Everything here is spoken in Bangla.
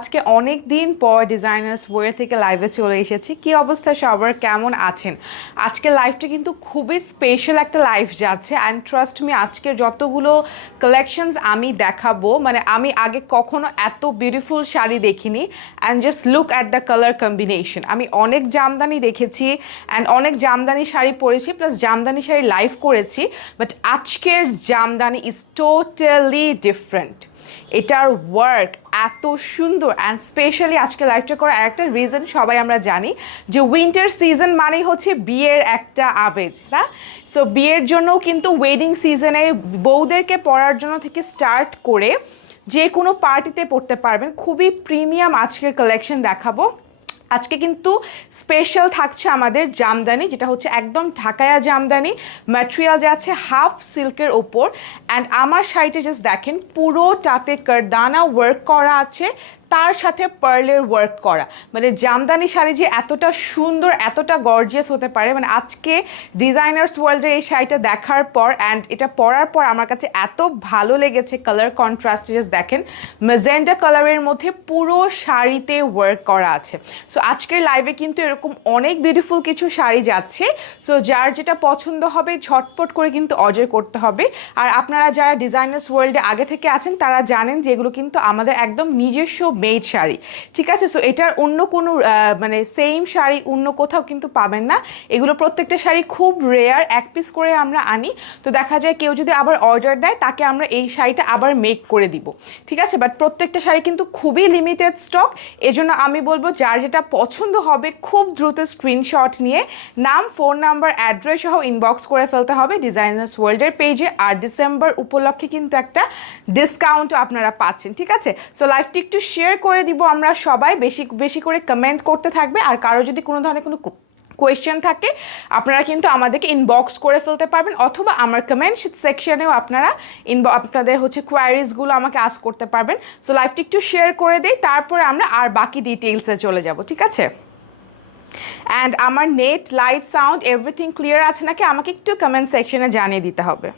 আজকে অনেক দিন পর ডিজাইনার্স ওয়্যার থেকে লাইভে চলে এসেছি। কি অবস্থা সবার, কেমন আছেন? আজকে লাইভটা কিন্তু খুবই স্পেশাল একটা লাইভ যাচ্ছে অ্যান্ড ট্রাস্ট মি, আজকের যতগুলো কালেকশনস আমি দেখাবো, মানে আমি আগে কখনো এত বিউটিফুল শাড়ি দেখিনি। And just look at the colour combination. আমি অনেক জামদানি দেখেছি অ্যান্ড অনেক জামদানি শাড়ি পরেছি, প্লাস জামদানি শাড়ি লাইভ করেছি, বাট আজকের জামদানি ইজ টোটালি ডিফারেন্ট। এটার ওয়ার্ক এত সুন্দর অ্যান্ড স্পেশালি আজকে লাইভটা করার আরেকটা রিজন সবাই আমরা জানি যে উইন্টার সিজন মানেই হচ্ছে বিয়ের একটা আবেজ, না? সো বিয়ের জন্যও কিন্তু ওয়েডিং সিজনে বউদেরকে পরার জন্য থেকে স্টার্ট করে যে কোনো পার্টিতে পরতে পারবেন। খুবই প্রিমিয়াম আজকের কালেকশন দেখাবো। আজকে কিন্তু স্পেশাল থাকছে আমাদের জামদানি, যেটা হচ্ছে একদম ঢাকায়া জামদানি। ম্যাটেরিয়াল যাচ্ছে হাফ সিল্কের ওপর অ্যান্ড আমার শাড়িটা জাস্ট দেখেন, পুরোটাতে কারদানা ওয়ার্ক করা আছে, তার সাথে পার্লের ওয়ার্ক করা। মানে জামদানি শাড়ি যে এতটা সুন্দর, এতটা গর্জিয়াস হতে পারে, মানে আজকে ডিজাইনার্স ওয়ার্ল্ডের এই শাড়িটা দেখার পর অ্যান্ড এটা পরার পর আমার কাছে এত ভালো লেগেছে। কালার কন্ট্রাস্ট জাস্ট দেখেন, ম্যাজেন্টা কালারের মধ্যে পুরো শাড়িতে ওয়ার্ক করা আছে। সো আজকের লাইভে কিন্তু এরকম অনেক বিউটিফুল কিছু শাড়ি যাচ্ছে। সো যার যেটা পছন্দ হবে ঝটপট করে কিন্তু অর্ডার করতে হবে। আর আপনারা যারা ডিজাইনার্স ওয়ার্ল্ডে আগে থেকে আছেন তারা জানেন যে এগুলো কিন্তু আমাদের একদম নিজস্ব মেড শাড়ি, ঠিক আছে? সো এটার অন্য কোনো মানে সেম শাড়ি অন্য কোথাও কিন্তু পাবেন না। এগুলো প্রত্যেকটা শাড়ি খুব রেয়ার, এক পিস করে আমরা আনি। তো দেখা যায় কেউ যদি আবার অর্ডার দেয় তাকে আমরা এই শাড়িটা আবার মেক করে দিব, ঠিক আছে? বাট প্রত্যেকটা শাড়ি কিন্তু খুবই লিমিটেড স্টক। এজন্য আমি বলবো যার যেটা পছন্দ হবে খুব দ্রুত স্ক্রিনশট নিয়ে নাম, ফোন নাম্বার, অ্যাড্রেস সহ ইনবক্স করে ফেলতে হবে ডিজাইনার্স ওয়ার্ল্ডের পেজে। আর ডিসেম্বর উপলক্ষে কিন্তু একটা ডিসকাউন্টও আপনারা পাচ্ছেন, ঠিক আছে? সো লাইভটি একটু শেয়ার করে দিব আমরা সবাই, বেশি বেশি করে কমেন্ট করতে থাকবে। আর কারো যদি কোনো ধরনের কোনো কোয়েশ্চেন থাকে আপনারা কিন্তু আমাদেরকে ইনবক্স করে ফেলতে পারবেন, অথবা আমার কমেন্ট সেকশনেও আপনারা আপনাদের হচ্ছে কোয়ারিজগুলো আমাকে আস্ক করতে পারবেন। সো লাইভটি একটু শেয়ার করে দিই, তারপরে আমরা আর বাকি ডিটেইলসে চলে যাব, ঠিক আছে? অ্যান্ড আমার net, light, sound everything clear আছে নাকি আমাকে একটু কমেন্ট সেকশনে জানিয়ে দিতে হবে।